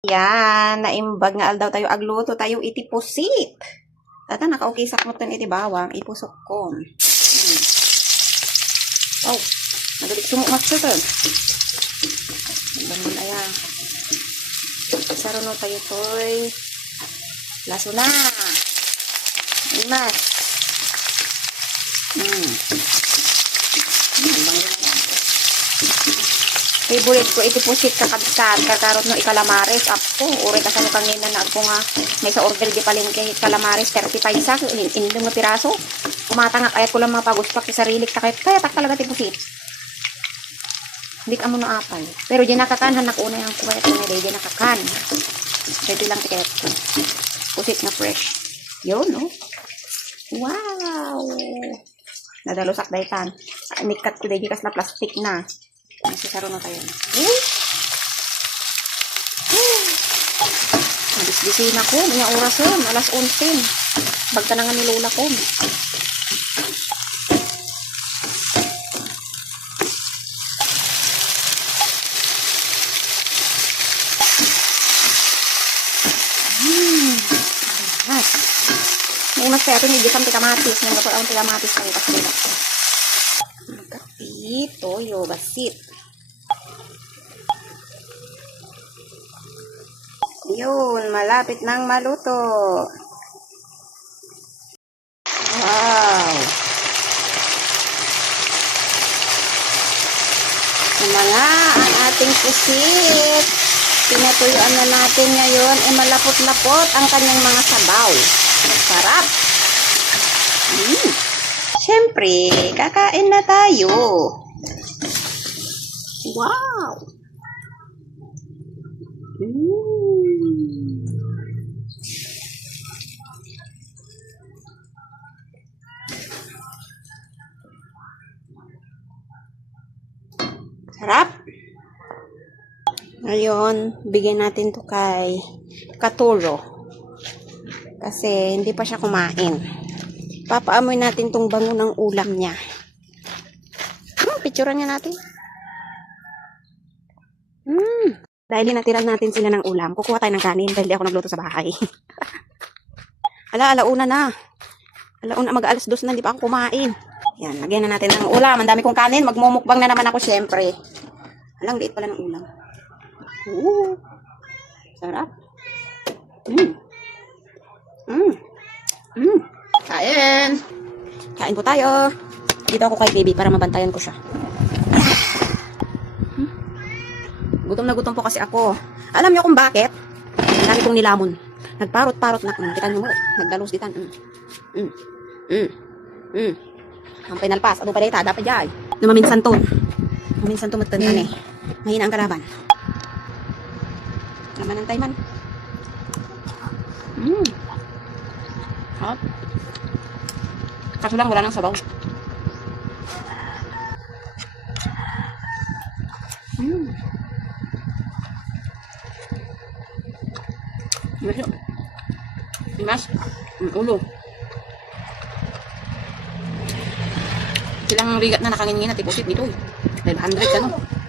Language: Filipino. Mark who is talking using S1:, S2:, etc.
S1: Yan, naimbag nga aldaw tayo agluto tayo iti pusit. Tata nakaukisak mo iti bawang ipusok ko. Hmm. Oh, nagalit sumuk matsutan. Bangun ayan. Saro no tayo toy. Laso na. Imas. Hmm, bangun na yan. Favorite ko ito po si kakabsat, kakarot no ikalamares apo. Uri kasano kanina na ako nga may sa order di palin kay kalamares 35 sa indong nga piraso. Umatangak ayat ko lang mga paguspak sa sarili takay kaya tak talaga ti pusit. Hindi ka mo na apal. Pero di nakakan hanak una yung kumayat ko na di nakakan. Pwede lang tiket ko. Pusit na fresh. Yun, no? Wow! Nadalusak daytan. Nikat ko dahil kas na plastic na. Masisaro na tayo. Eh? Nabisbisi na ko. Mga oras yun. Alas 11. Bagta na nga ni Lola ko. Hmm. Mas kaya ito Gisam ti kamatis. Nang kapag ang ti kamatis kami kasi nila. Magkapit. Toyo. Basit. Yun. Malapit nang maluto. Wow. Mga ang ating pusit. Pinatuyuan na natin ngayon. Eh, malapot-lapot ang kanyang mga sabaw. Sarap. Mm. Siyempre, kakain na tayo. Wow. Mm. Sarap. Ngayon, bigyan natin to kay Katuro. Kasi hindi pa siya kumain. Papaamoy natin tong bango ng ulam niya. Hmm, picturean niya natin. Hmm. Dahil natiran natin sila ng ulam, kukuha tayo ng kanin dahil di ako nagluto sa bahay. Ala, alauna na. Alauna, mag alas dos na, hindi pa ako kumain. Yan, lagyan na natin ng ulam. Ang dami kong kanin, magmumukbang na naman ako syempre. Alang, liit pala ng ulam. Ooh. Sarap. Mm. Mm. Mm. Kain. Kain po tayo. Dito ako kay baby para mabantayan ko siya. Gutom na gutom po kasi ako. Alam niyo kung bakit? Dami kong nilamon. Nagparot-parot na. Mm, kita niyo mo. Nagdalos ditan. Mm. Mm. Mm. Mm. Ang pinalpas. Ano pa dita? Dapat jay. Numaminsan to. Numaminsan to magtantan eh. Mahina ang kalaban. Naman ang tayman. Mm. Hot. Kaso lang wala nang sabaw. Mm. Masyo. Imas. Mm, ulo. Silang rigat na nakangingin at ipusit dito eh. 500 ano.